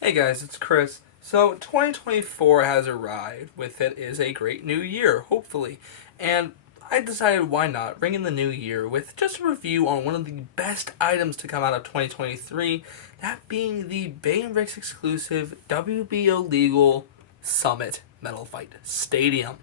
Hey guys, it's Chris. So 2024 has arrived. With it is a great new year, hopefully. And I decided why not bring in the new year with just a review on one of the best items to come out of 2023, that being the Beys and Bricks exclusive WBO legal Summit Metal Fight Stadium.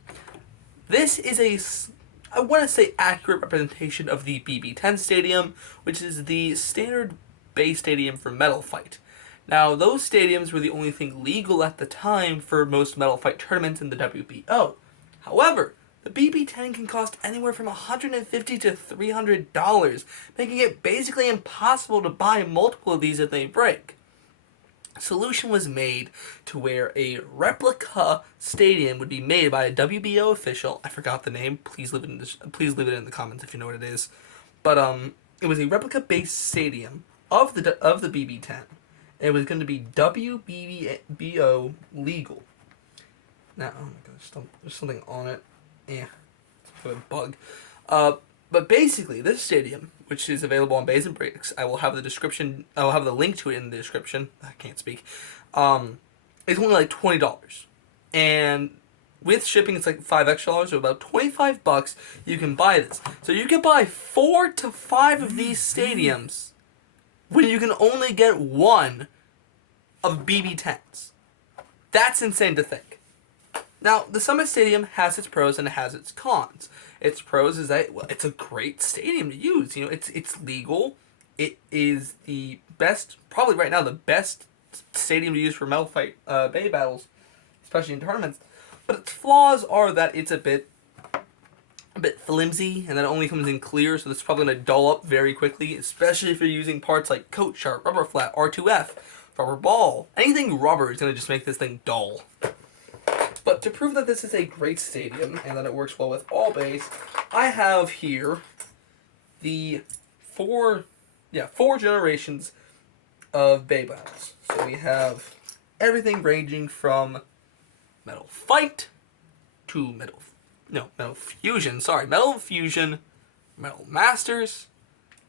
This is I want to say, accurate representation of the BB10 Stadium, which is the standard base stadium for Metal Fight. Now, those stadiums were the only thing legal at the time for most Metal Fight tournaments in the WBO. However, the BB10 can cost anywhere from $150 to $300, making it basically impossible to buy multiple of these if they break. A solution was made to where a replica stadium would be made by a WBO official. I forgot the name. Please leave it in the comments if you know what it is. But it was a replica based stadium of the BB10. It was going to be WBO legal. Now, oh my gosh, there's something on it. Yeah, it's a bug. But basically, this stadium, which is available on Beys and Bricks, I will have the description. I will have the link to it in the description. I can't speak. It's only like $20, and with shipping, it's like $5 extra, so about $25. You can buy this, so you can buy 4 to 5 of these stadiums when you can only get one of BB10s. That's insane to think. Now, the Summit Stadium has its pros and it has its cons. Its pros is that, well, it's a great stadium to use. You know, it's legal. It is the best, probably right now, the best stadium to use for Metal Fight Bay battles, especially in tournaments. But its flaws are that it's a bit flimsy, and that it only comes in clear, so it's probably going to dull up very quickly, especially if you're using parts like coat sharp, rubber flat, R2F, rubber ball. Anything rubber is going to just make this thing dull. But to prove that this is a great stadium and that it works well with all bays, I have here the four generations of bay battles. So we have everything ranging from Metal Fight to Metal Fusion, Metal Masters,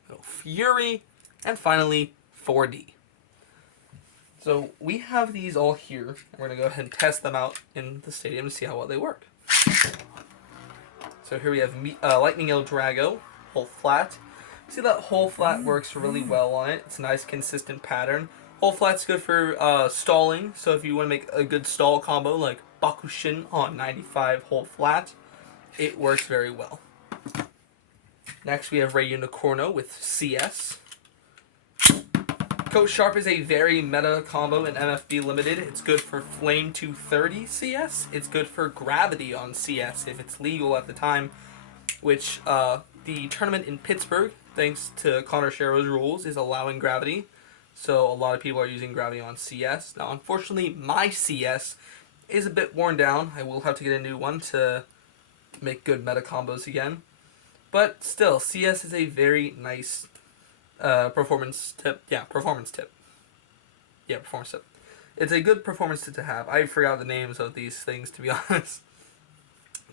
Metal Fury, and finally 4D. So we have these all here, and we're going to go ahead and test them out in the stadium to see how well they work. So here we have Lightning El Drago, hole flat. See that hole flat works really well on it. It's a nice consistent pattern. Hole flat's good for stalling, so if you want to make a good stall combo like Bakushin on 95 hole flat, it works very well. Next we have Rey Unicorno with CS. Coat Sharp is a very meta combo in MFB Limited. It's good for Flame 230 CS. It's good for Gravity on CS if it's legal at the time, which the tournament in Pittsburgh, thanks to Connor Sherrow's rules, is allowing Gravity. So a lot of people are using Gravity on CS. Now, unfortunately, my CS is a bit worn down. I will have to get a new one to make good meta combos again. But still, CS is a very nice performance tip. Performance tip. It's a good performance tip to have. I forgot the names of these things, to be honest.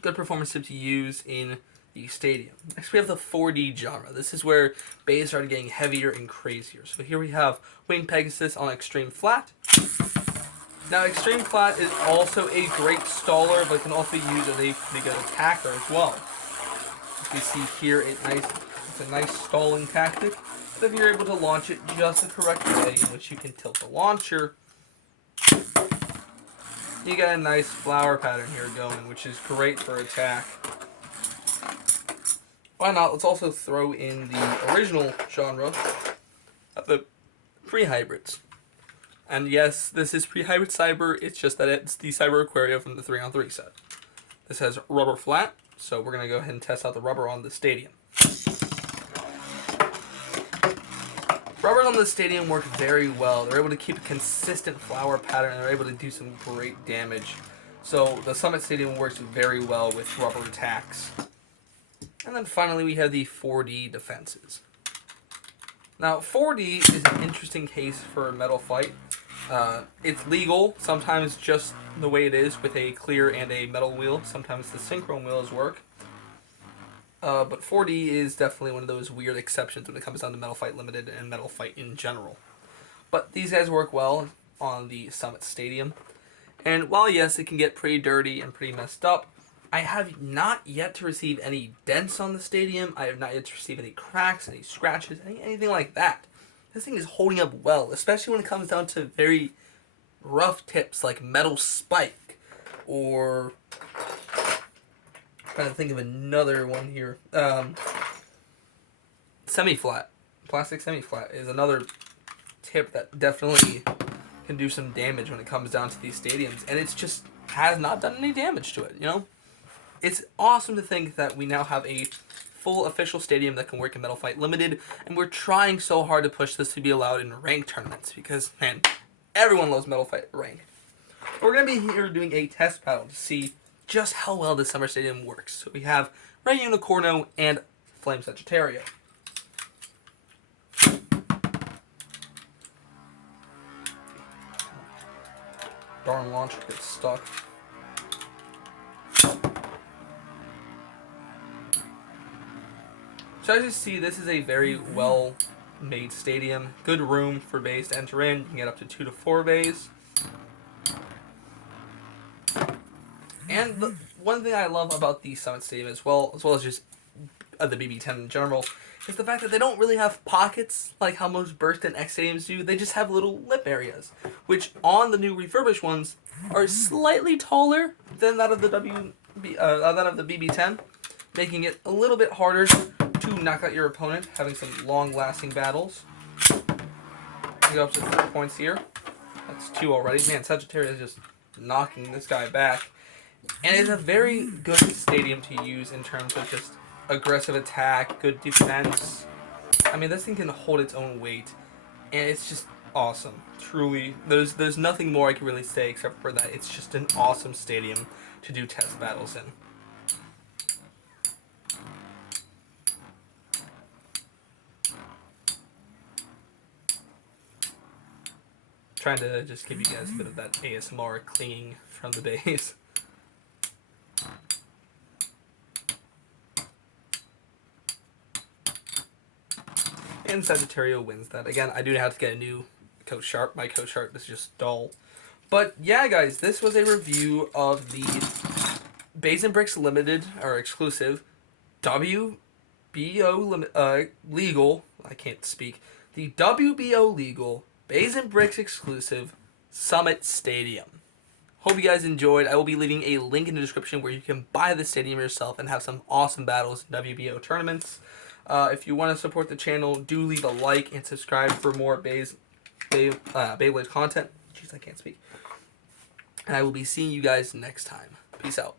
Good performance tip to use in the stadium. Next we have the 4D genre. This is where bays started getting heavier and crazier. So here we have Wing Pegasus on Extreme Flat. Now, Extreme Flat is also a great staller, but can also be used as a pretty good attacker as well. As we see here, it's a nice stalling tactic. But if you're able to launch it just the correct way, in which you can tilt the launcher, you get a nice flower pattern here going, which is great for attack. Why not? Let's also throw in the original genre of the pre-hybrids. And yes, this is pre-hybrid Cyber, it's just that it's the Cyber Aquaria from the 3-on-3 set. This has rubber flat, so we're going to go ahead and test out the rubber on the stadium. Rubbers on the stadium work very well. They're able to keep a consistent flower pattern, and they're able to do some great damage. So the Summit Stadium works very well with rubber attacks. And then finally we have the 4D defenses. Now 4D is an interesting case for a Metal Fight. It's legal, sometimes just the way it is with a clear and a metal wheel. Sometimes the synchron wheels work. But 4D is definitely one of those weird exceptions when it comes down to Metal Fight Limited and Metal Fight in general. But these guys work well on the Summit Stadium. And while yes, it can get pretty dirty and pretty messed up, I have not yet to receive any dents on the stadium. I have not yet to receive any cracks, any scratches, anything like that. This thing is holding up well, especially when it comes down to very rough tips like metal spike or... I'm trying to think of another one here. Semi-flat. Plastic semi-flat is another tip that definitely can do some damage when it comes down to these stadiums. And it's just has not done any damage to it, you know? It's awesome to think that we now have a full official stadium that can work in Metal Fight Limited. And we're trying so hard to push this to be allowed in ranked tournaments. Because, man, everyone loves Metal Fight Rank. We're going to be here doing a test battle to see just how well this Summer Stadium works. So we have Ray Unicorno and Flame Sagittario. Darn launcher gets stuck. So as you see, this is a very well made stadium. Good room for bays to enter in. You can get up to 2 to 4 bays. And the one thing I love about the Summit Stadium as well as just the BB10 in general, is the fact that they don't really have pockets like how most Burst and X stadiums do. They just have little lip areas, which on the new refurbished ones are slightly taller than that of the BB10, making it a little bit harder to knock out your opponent, having some long-lasting battles. We go up to 3 points here. That's 2 already. Man, Sagittarius is just knocking this guy back. And it's a very good stadium to use in terms of just aggressive attack, good defense. I mean, this thing can hold its own weight, and it's just awesome. Truly, there's nothing more I can really say except for that it's just an awesome stadium to do test battles in. Trying to just give you guys a bit of that ASMR clinging from the bays. And Sagittario wins that. Again, I do have to get a new Coach Sharp. My Coach Sharp is just dull. But yeah, guys, this was a review of the Beys and Bricks Limited, or exclusive, WBO legal, I can't speak, the WBO legal, Beys and Bricks exclusive, Summit Stadium. Hope you guys enjoyed. I will be leaving a link in the description where you can buy the stadium yourself and have some awesome battles in WBO tournaments. If you want to support the channel, do leave a like and subscribe for more Beyblade content. Jeez, I can't speak. And I will be seeing you guys next time. Peace out.